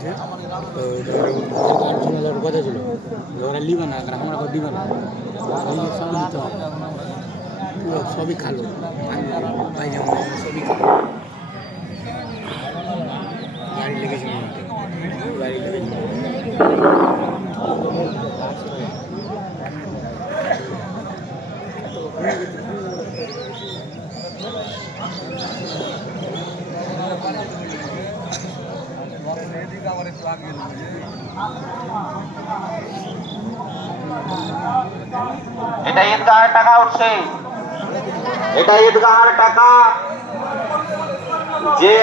আছে তো ওটা কথা ছিল ওরা লিবে না আমরা দিবে না সব নিতে হবে পুরো সবই খালো পায়জামা সবই খালো গাড়ি লেগেছিল গাড়ি লেগেছিল এটা ঈদগাহের টাকা উঠছে, এটা ঈদগাহের টাকা যে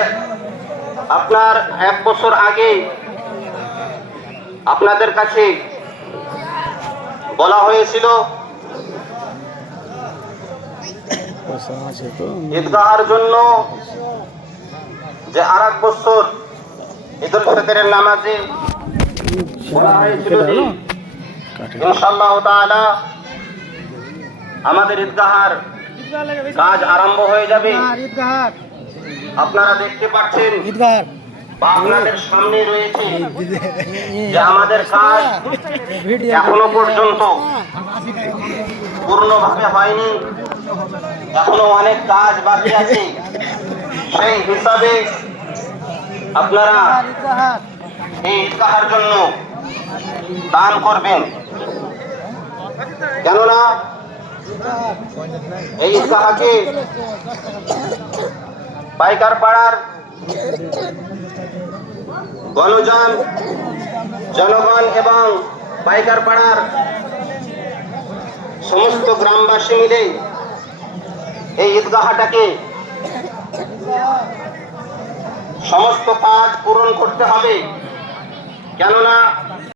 আপনার 1 বছর আগে আপনাদের কাছে বলা হয়েছিল ঈদগাহের জন্য যে আর 1 বছর ঈদুল ফিতরের নামাজে বলা হয়েছিল যে ইনশাআল্লাহ তাআলা আমাদের ঈদগাহের কাজ আরম্ভ হয়ে যাবে। আপনারা দেখতে পাচ্ছেন বা আপনাদের সামনে রয়েছে যে আমাদের কাজ এখনো পর্যন্ত পূর্ণভাবে হয়নি, এখনো অনেক কাজ বাকি আছে। সেই হিসাবে আপনারা এই ঈদগাহের জন্য দান করবেন, কেননা এই ঈদগাহকে পাইকার পাড়ার জনগণ এবং পাইকার পাড়ার সমস্ত গ্রামবাসী মিলে এই ঈদগাহটাকে সমস্ত কাজ পূরণ করতে হবে, কেননা